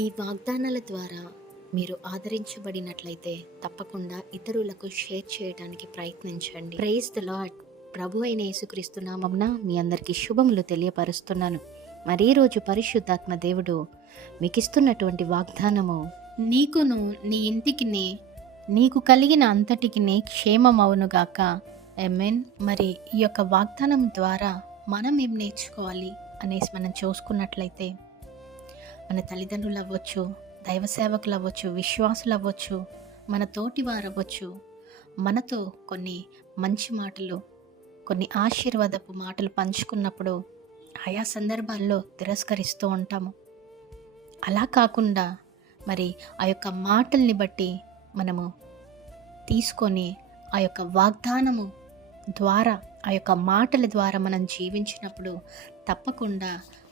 ఈ వాగ్దానాల ద్వారా మీరు ఆదరించబడినట్లయితే తప్పకుండా ఇతరులకు షేర్ చేయడానికి ప్రయత్నించండి. Praise the lord. ప్రభు అయిన యేసుక్రీస్తు నామమున మీ అందరికీ శుభములు తెలియపరుస్తున్నాను. మరి ఈ రోజు పరిశుద్ధాత్మ దేవుడు మీకు ఇస్తున్నటువంటి వాగ్దానము, నీకును నీ ఇంటికిని నీకు కలిగిన అంతటికిని క్షేమమవునుగాక. ఆమేన్. మరి ఈ యొక్క వాగ్దానం ద్వారా మనం ఏం నేర్చుకోవాలి అనేసి మనం చూసుకున్నట్లయితే, మన తల్లిదండ్రులు అవ్వచ్చు, దైవ సేవకులు అవ్వచ్చు, విశ్వాసులు అవ్వచ్చు, మన తోటి వారు అవ్వచ్చు, మనతో కొన్ని మంచి మాటలు, కొన్ని ఆశీర్వాదపు మాటలు పంచుకున్నప్పుడు ఆయా సందర్భాల్లో తిరస్కరిస్తూ ఉంటాము. అలా కాకుండా మరి ఆ యొక్క మాటల్ని బట్టి మనము తీసుకొని ఆ యొక్క వాగ్దానము ద్వారా, ఆ యొక్క మాటల ద్వారా మనం జీవించినప్పుడు తప్పకుండా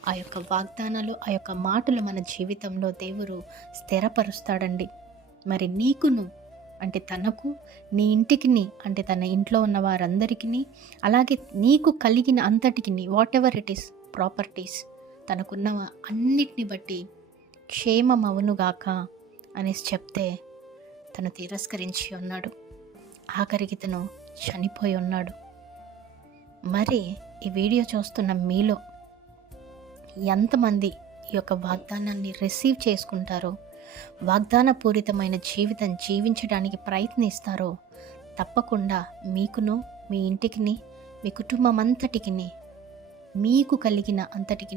ఆ యొక్క వాగ్దానాలు, ఆ యొక్క మాటలు మన జీవితంలో దేవుడు స్థిరపరుస్తాడండి. మరి నీకును అంటే తనకు, నీ ఇంటికిని అంటే తన ఇంట్లో ఉన్న వారందరికీ, అలాగే నీకు కలిగిన అంతటికి, what ever it is properties, తనకున్న అన్నిటిని బట్టి క్షేమమవునుగాక అనేసి చెప్తే తను తిరస్కరించి ఉన్నాడు. ఆఖరికి తను చనిపోయి ఉన్నాడు. మరి ఈ వీడియో చూస్తున్న మీలో ఎంతమంది ఈ యొక్క వాగ్దానాన్ని రిసీవ్ చేసుకుంటారో, వాగ్దానపూరితమైన జీవితం జీవించడానికి ప్రయత్నిస్తారో తప్పకుండా మీకును, మీ ఇంటికిని, మీ కుటుంబం అంతటికి, మీకు కలిగిన అంతటికి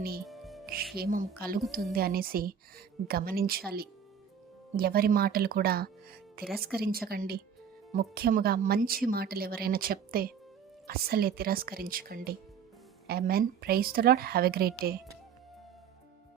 క్షేమం కలుగుతుంది అనేసి గమనించాలి. ఎవరి మాటలు కూడా తిరస్కరించకండి. ముఖ్యముగా మంచి మాటలు ఎవరైనా చెప్తే అస్సలే తిరస్కరించకండి. Amen. Praise the Lord. Have a great day.